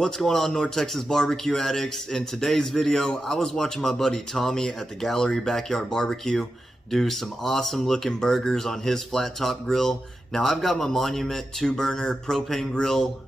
What's going on, North Texas barbecue addicts? In today's video, I was watching my buddy Tommy at the Gallery Backyard Barbecue do some awesome looking burgers on his flat top grill. Now I've got my Monument 2-burner propane grill.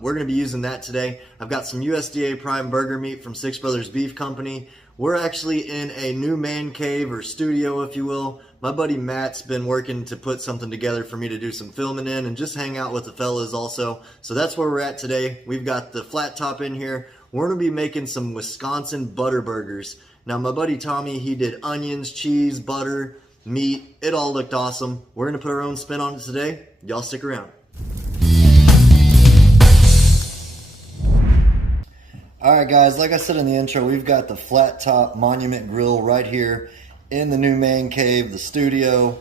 We're going to be using that today. I've got some USDA prime burger meat from Six Brothers Beef Company. We're actually in a new man cave or studio, if you will. My buddy Matt's been working to put something together for me to do some filming in and just hang out with the fellas also. So that's where we're at today. We've got the flat top in here. We're gonna be making some Wisconsin butter burgers. Now my buddy Tommy, he did onions, cheese, butter, meat. It all looked awesome. We're gonna put our own spin on it today. Y'all stick around. Alright guys, like I said in the intro, we've got the flat top Monument grill right here in the new man cave, the studio.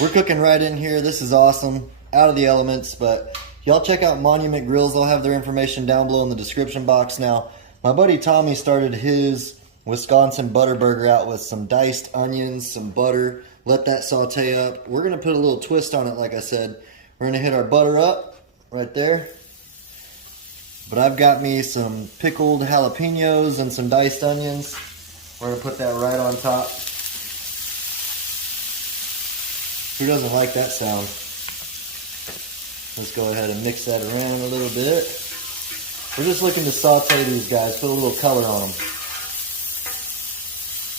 We're cooking right in here. This is awesome, out of the elements, but y'all check out Monument Grills. I'll have their information down below in the description box. Now, my buddy Tommy started his Wisconsin butter burger out with some diced onions, some butter, let that saute up. We're gonna put a little twist on it, like I said. We're gonna hit our butter up right there. But I've got me some pickled jalapenos and some diced onions. We're going to put that right on top. Who doesn't like that sound? Let's go ahead and mix that around a little bit. We're just looking to saute these guys, put a little color on them.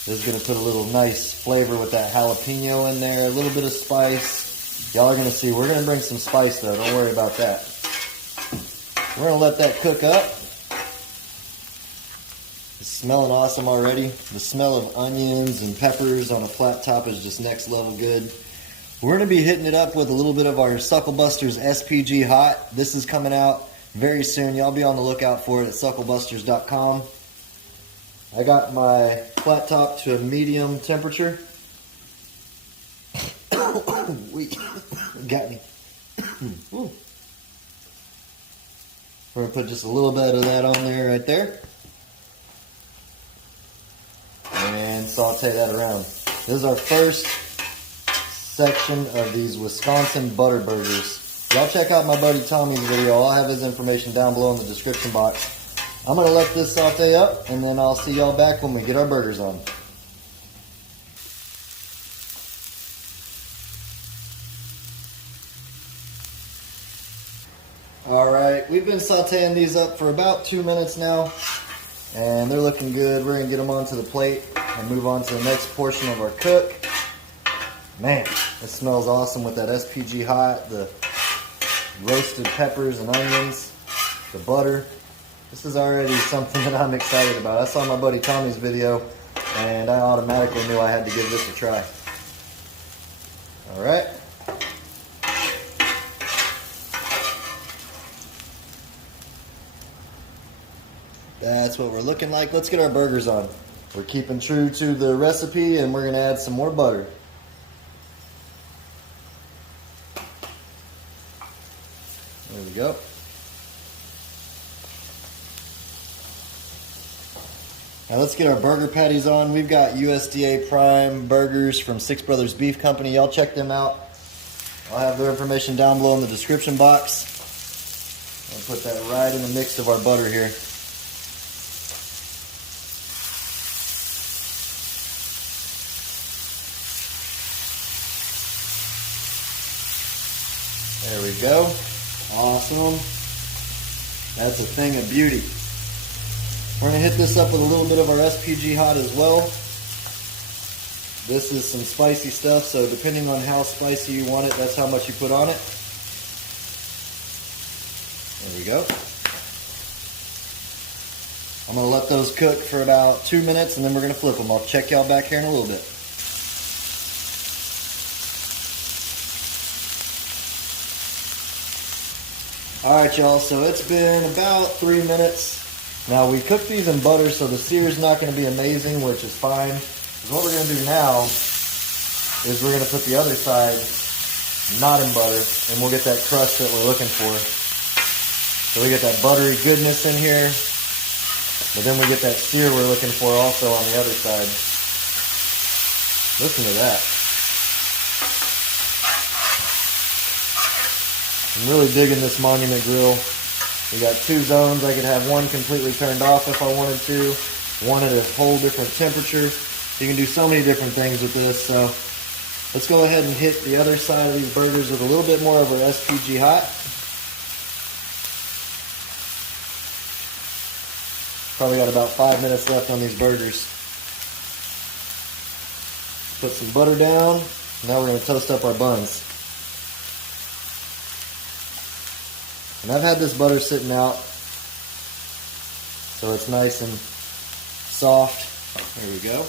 This is going to put a little nice flavor with that jalapeno in there, a little bit of spice. Y'all are going to see, we're going to bring some spice though, don't worry about that. We're going to let that cook up. It's smelling awesome already. The smell of onions and peppers on a flat top is just next level good. We're going to be hitting it up with a little bit of our Sucklebusters SPG Hot. This is coming out very soon. Y'all be on the lookout for it at sucklebusters.com. I got my flat top to a medium temperature. Got me. We're going to put just a little bit of that on there right there. And saute that around. This is our first section of these Wisconsin butter burgers. Y'all check out my buddy Tommy's video. I'll have his information down below in the description box. I'm going to let this saute up, and then I'll see y'all back when we get our burgers on. Alright, we've been sauteing these up for about 2 minutes now, and they're looking good. We're going to get them onto the plate and move on to the next portion of our cook. Man, it smells awesome with that SPG Hot, the roasted peppers and onions, the butter. This is already something that I'm excited about. I saw my buddy Tommy's video, and I automatically knew I had to give this a try. Alright. That's what we're looking like. Let's get our burgers on. We're keeping true to the recipe, and we're going to add some more butter. There we go. Now let's get our burger patties on. We've got USDA prime burgers from Six Brothers Beef Company. Y'all check them out. I'll have their information down below in the description box. I'll put that right in the mix of our butter here. There we go. Awesome. That's a thing of beauty. We're going to hit this up with a little bit of our SPG Hot as well. This is some spicy stuff, so depending on how spicy you want it, that's how much you put on it. There we go. I'm going to let those cook for about 2 minutes, and then we're going to flip them. I'll check y'all back here in a little bit. Alright y'all, so it's been about 3 minutes. Now we cooked these in butter, so the sear is not going to be amazing, which is fine. What we're going to do now is we're going to put the other side not in butter, and we'll get that crust that we're looking for. So we get that buttery goodness in here, but then we get that sear we're looking for also on the other side. Listen to that. I'm really digging this Monument grill. We got two zones. I could have one completely turned off if I wanted to, one at a whole different temperature. You can do so many different things with this. So let's go ahead and hit the other side of these burgers with a little bit more of our SPG hot. Probably got about 5 minutes left on these burgers. Put some butter down. Now we're going to toast up our buns. And I've had this butter sitting out so it's nice and soft. There we go.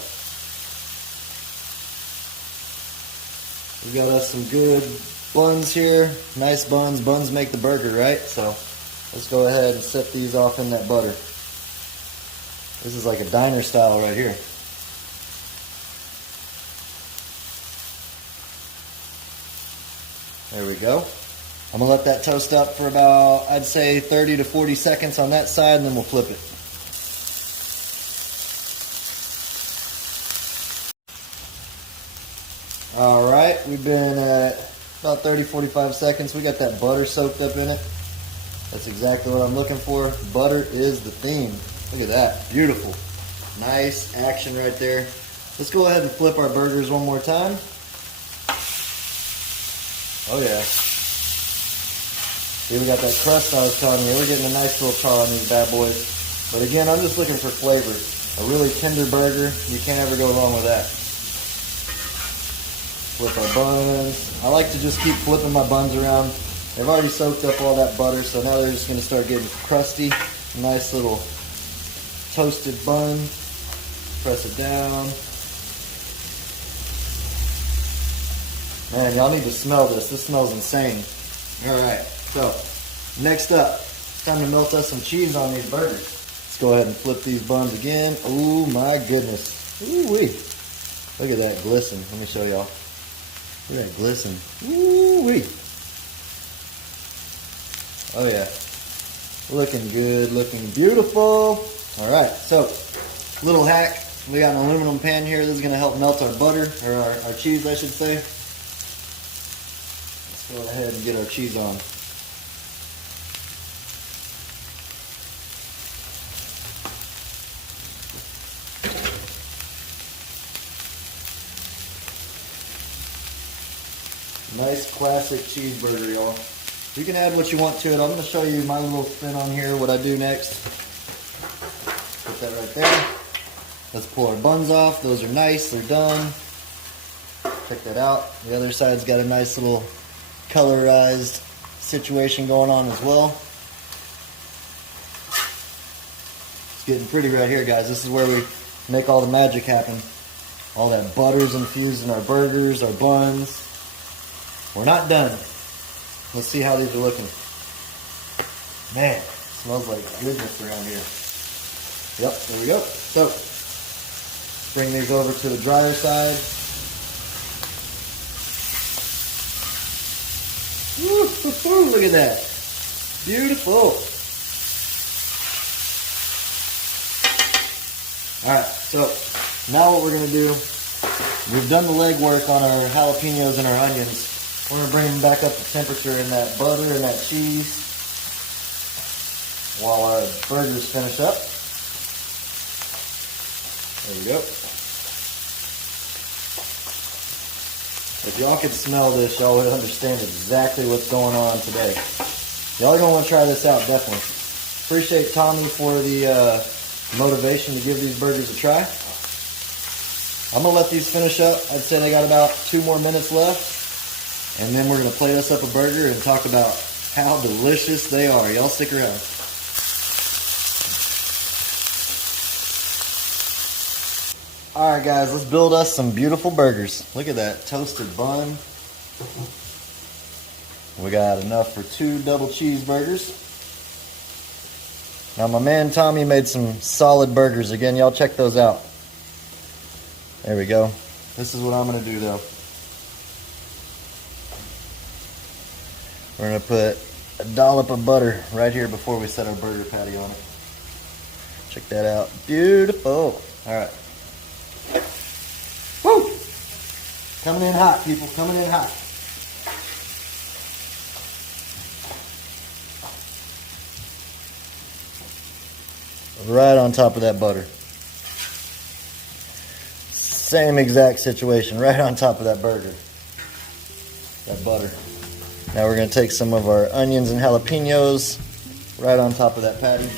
We've got us some good buns here. Nice buns. Buns make the burger, right? So let's go ahead and set these off in that butter. This is like a diner style right here. There we go. I'm going to let that toast up for about, I'd say 30 to 40 seconds on that side, and then we'll flip it. Alright, we've been at about 30-45 seconds. We got that butter soaked up in it. That's exactly what I'm looking for. Butter is the theme. Look at that. Beautiful. Nice action right there. Let's go ahead and flip our burgers one more time. Oh yeah. See, we got that crust I was telling you. We're getting a nice little char on these bad boys. But again, I'm just looking for flavor. A really tender burger, you can't ever go wrong with that. Flip our buns. I like to just keep flipping my buns around. They've already soaked up all that butter, so now they're just going to start getting crusty. Nice little toasted bun. Press it down. Man, y'all need to smell this. This smells insane. Alright, so next up, it's time to melt us some cheese on these burgers. Let's go ahead and flip these buns again. Oh my goodness. Ooh-wee. Look at that glisten. Let me show y'all. Look at that glisten. Ooh-wee. Oh yeah. Looking good, looking beautiful. Alright, so little hack. We got an aluminum pan here. This is going to help melt our butter, or our cheese I should say. Go ahead and get our cheese on. Nice classic cheeseburger, y'all. You can add what you want to it. I'm going to show you my little spin on here, what I do next. Put that right there. Let's pull our buns off. Those are nice. They're done. Check that out. The other side's got a nice little colorized situation going on as well. It's getting pretty right here, guys. This is where we make all the magic happen. All that butter's infused in our burgers, our buns. We're not done. Let's see how these are looking. Man, smells like goodness around here. Yep, there we go. So, bring these over to the drier side. Woo, look at that. Beautiful. Alright, so now what we're going to do, we've done the legwork on our jalapenos and our onions. We're going to bring them back up to temperature in that butter and that cheese while our burgers finish up. There we go. If y'all could smell this, y'all would understand exactly what's going on today. Y'all are going to want to try this out, definitely. Appreciate Tommy for the motivation to give these burgers a try. I'm going to let these finish up. I'd say they got about 2 more minutes left. And then we're going to plate us up a burger and talk about how delicious they are. Y'all stick around. Alright guys, let's build us some beautiful burgers. Look at that toasted bun. We got enough for 2 double cheeseburgers. Now my man Tommy made some solid burgers. Again, y'all check those out. There we go. This is what I'm going to do though. We're going to put a dollop of butter right here before we set our burger patty on it. Check that out. Beautiful. Alright. Woo! Coming in hot, people. Coming in hot. right on top of that butter. Same exact situation, right on top of that burger. That butter. Now we're going to take some of our onions and jalapenos right on top of that patty.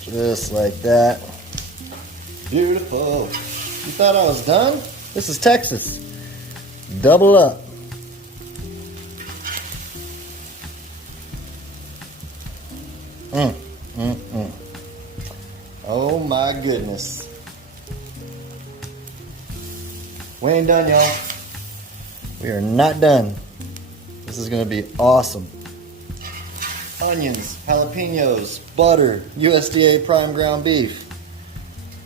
Just like that. Beautiful. You thought I was done? This is Texas. Double up. Oh my goodness. We ain't done, y'all. We are not done. This is gonna be awesome. Onions, jalapenos, butter, USDA prime ground beef.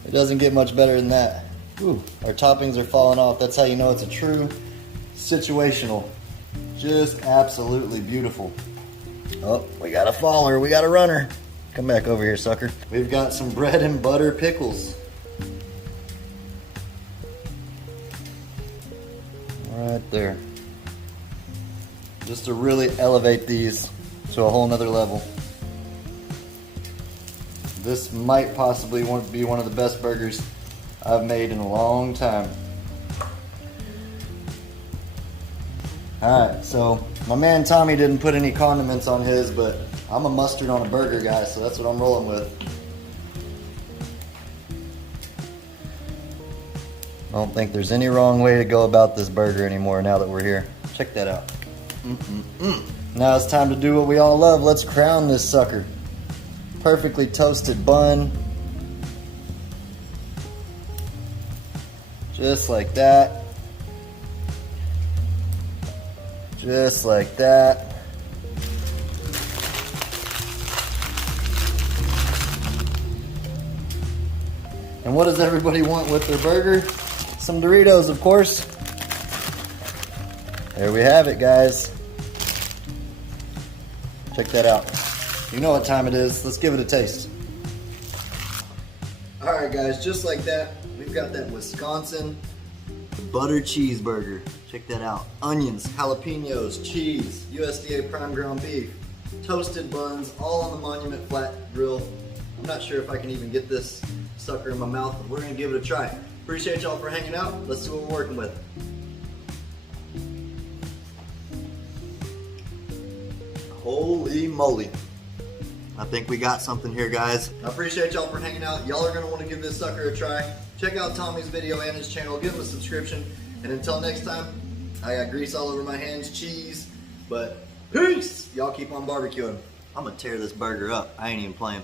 It doesn't get much better than that. Ooh, our toppings are falling off. That's how you know it's a true situational. Just absolutely beautiful. Oh, we got a faller, we got a runner. Come back over here, sucker. We've got some bread and butter pickles. Right there. Just to really elevate these to a whole nother level. This might possibly be one of the best burgers I've made in a long time. Alright, so my man Tommy didn't put any condiments on his, but I'm a mustard on a burger guy, so that's what I'm rolling with. I don't think there's any wrong way to go about this burger anymore now that we're here. Check that out. Now it's time to do what we all love. Let's crown this sucker. Perfectly toasted bun. Just like that. Just like that. And what does everybody want with their burger? Some Doritos, of course. There we have it, guys. Check that out. You know what time it is. Let's give it a taste. Alright guys, just like that, we've got that Wisconsin butter cheeseburger. Check that out. Onions, jalapenos, cheese, USDA prime ground beef, toasted buns, all on the Monument flat grill. I'm not sure if I can even get this sucker in my mouth, but we're gonna give it a try. Appreciate y'all for hanging out. Let's see what we're working with. Holy moly. I think we got something here, guys. I appreciate y'all for hanging out. Y'all are gonna wanna give this sucker a try. Check out Tommy's video and his channel. Give him a subscription. And until next time, I got grease all over my hands, cheese, but peace! Y'all keep on barbecuing. I'm gonna tear this burger up. I ain't even playing.